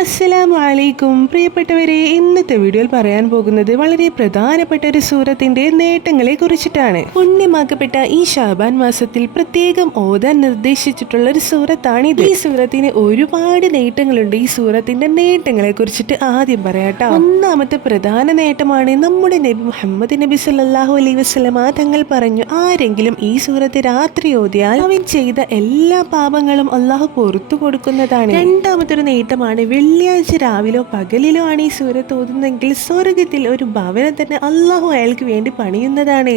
അസ്സലാമു അലൈക്കും പ്രിയപ്പെട്ടവരെ ഇന്നത്തെ വീഡിയോയിൽ പറയാൻ പോകുന്നത് വളരെ പ്രധാനപ്പെട്ട ഒരു സൂറത്തിന്റെ നേട്ടങ്ങളെ കുറിച്ചിട്ടാണ്. പുണ്യമാക്കപ്പെട്ട ഈ ഷാബാൻ മാസത്തിൽ പ്രത്യേകം ഓതാൻ നിർദ്ദേശിച്ചിട്ടുള്ള ഒരു സൂറത്താണിത്. ഈ സൂറത്തിന് ഒരുപാട് നേട്ടങ്ങളുണ്ട്. ഈ സൂറത്തിന്റെ നേട്ടങ്ങളെ കുറിച്ചിട്ട് ആദ്യം പറയാട്ടോ. ഒന്നാമത്തെ പ്രധാന നേട്ടമാണ് നമ്മുടെ നബി മുഹമ്മദ് നബി സല്ലല്ലാഹു അലൈഹി വസല്ലമ തങ്ങൾ പറഞ്ഞു ആരെങ്കിലും ഈ സൂറത്ത് രാത്രി ഓതിയാൽ അവൻ ചെയ്ത എല്ലാ പാപങ്ങളും അള്ളാഹു പുറത്തു കൊടുക്കുന്നതാണ്. രണ്ടാമത്തെ ഒരു നേട്ടമാണ് വെള്ളിയാഴ്ച രാവിലോ പകലിലോ ആണ് ഈ സൂര്യ ഓതുന്നതെങ്കിൽ സ്വർഗത്തിൽ ഒരു ഭവനം തന്നെ അള്ളാഹു അയാൾക്ക് വേണ്ടി പണിയുന്നതാണ്.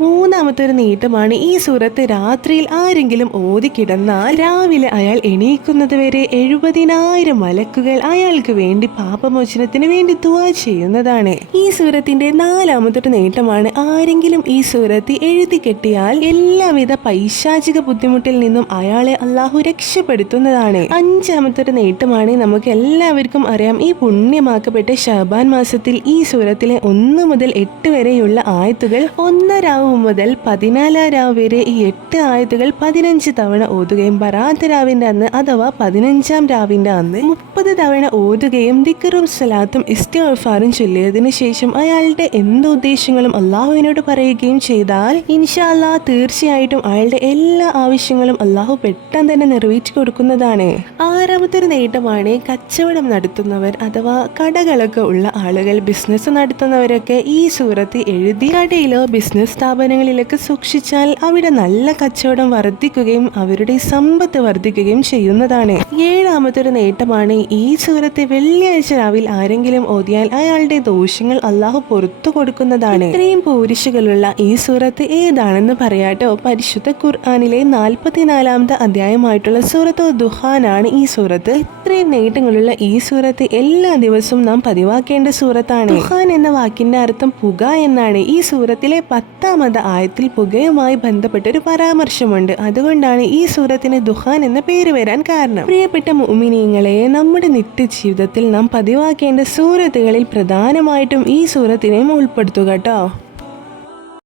മൂന്നാമത്തെ ഒരു നേട്ടമാണ് ഈ സൂറത്ത് രാത്രിയിൽ ആരെങ്കിലും ഓതി കിടന്നാൽ രാവിലെ അയാൾ എണീക്കുന്നത് വരെ എഴുപതിനായിരം മലക്കുകൾ അയാൾക്ക് വേണ്ടി പാപമോചനത്തിന് വേണ്ടി ദുവാ ചെയ്യുന്നതാണ്. ഈ സൂറത്തിന്റെ നാലാമത്തെ ഒരു നേട്ടമാണ് ആരെങ്കിലും ഈ സൂറത്ത് എഴുതി കെട്ടിയാൽ എല്ലാവിധ പൈശാചിക ബുദ്ധിമുട്ടിൽ നിന്നും അയാളെ അള്ളാഹു രക്ഷപ്പെടുത്തുന്നതാണ്. അഞ്ചാമത്തെ ഒരു നേട്ടമാണ് നമുക്ക് എല്ലാവർക്കും അറിയാം ഈ പുണ്യമാക്കപ്പെട്ട ഷാബാൻ മാസത്തിൽ ഈ സൂറത്തിലെ ഒന്ന് മുതൽ എട്ട് വരെയുള്ള ആയത്തുകൾ ഒന്നരാവ് മുതൽ പതിനാലാം രാവ് വരെ ഈ എട്ട് ആയത്തുകൾ പതിനഞ്ച് തവണ ഓതുകയും ബറാത്ത് രാവിന്റെ അന്ന് അഥവാ പതിനഞ്ചാം രാവിന്റെ അന്ന് മുപ്പത് തവണ ഓതുകയും ദിക്കറും സലാത്തും ഇസ്തിഫാറും ചൊല്ലിയതിനു ശേഷം അയാളുടെ എന്ത് ഉദ്ദേശങ്ങളും അള്ളാഹുവിനോട് പറയുകയും ചെയ്താൽ ഇൻഷാ തീർച്ചയായിട്ടും അയാളുടെ എല്ലാ ആവശ്യങ്ങളും അള്ളാഹു പെട്ടെന്ന് തന്നെ നിറവേറ്റി കൊടുക്കുന്നതാണ്. ആറാമത്തെ ഒരു നേട്ടമാണ് കച്ചവടം നടത്തുന്നവർ അഥവാ കടകളൊക്കെ ഉള്ള ആളുകൾ ബിസിനസ് നടത്തുന്നവരൊക്കെ ഈ സൂറത്ത് എഴുതി കടയിലോ ബിസിനസ് സ്ഥാപനങ്ങളിലൊക്കെ സൂക്ഷിച്ചാൽ അവിടെ നല്ല കച്ചവടം വർദ്ധിക്കുകയും അവരുടെ സമ്പത്ത് വർദ്ധിക്കുകയും ചെയ്യുന്നതാണ്. ഏഴാമത്തെ ഒരു നേട്ടമാണ് ഈ സൂറത്തെ വെള്ളിയാഴ്ച രാവിൽ ആരെങ്കിലും ഓതിയാൽ അയാളുടെ ദോഷങ്ങൾ അള്ളാഹു പുറത്തു കൊടുക്കുന്നതാണ്. ഇത്രയും പോരിശുകളുള്ള ഈ സൂറത്ത് ഏതാണെന്ന് പറയാട്ടോ? പരിശുദ്ധ ഖുർആാനിലെ നാൽപ്പത്തിനാലാമത്തെ അധ്യായമായിട്ടുള്ള സൂറത്ത് ദുഹാനാണ് ഈ സൂറത്ത് ഇത്രയും നേട്ടങ്ങളുള്ള ഈ സൂറത്ത് എല്ലാ ദിവസവും നാം പതിവാക്കേണ്ട സൂറത്താണ് ദുഹാൻ എന്ന വാക്കിന്റെ അർത്ഥം പുക എന്നാണ്. ഈ സൂറത്തിലെ പത്താമത് ആയത്തിൽ പുകയുമായി ബന്ധപ്പെട്ട ഒരു പരാമർശമുണ്ട്. അതുകൊണ്ടാണ് ഈ സൂറത്തിന് ദുഹാൻ എന്ന പേര് വരാൻ കാരണം. പ്രിയപ്പെട്ട മുഅ്മിനീങ്ങളെ നമ്മുടെ നിത്യജീവിതത്തിൽ നാം പതിവാക്കേണ്ട സൂറത്തുകളിൽ പ്രധാനമായിട്ടും ഈ സൂറത്തിനെയും ഉൾപ്പെടുത്തുക കേട്ടോ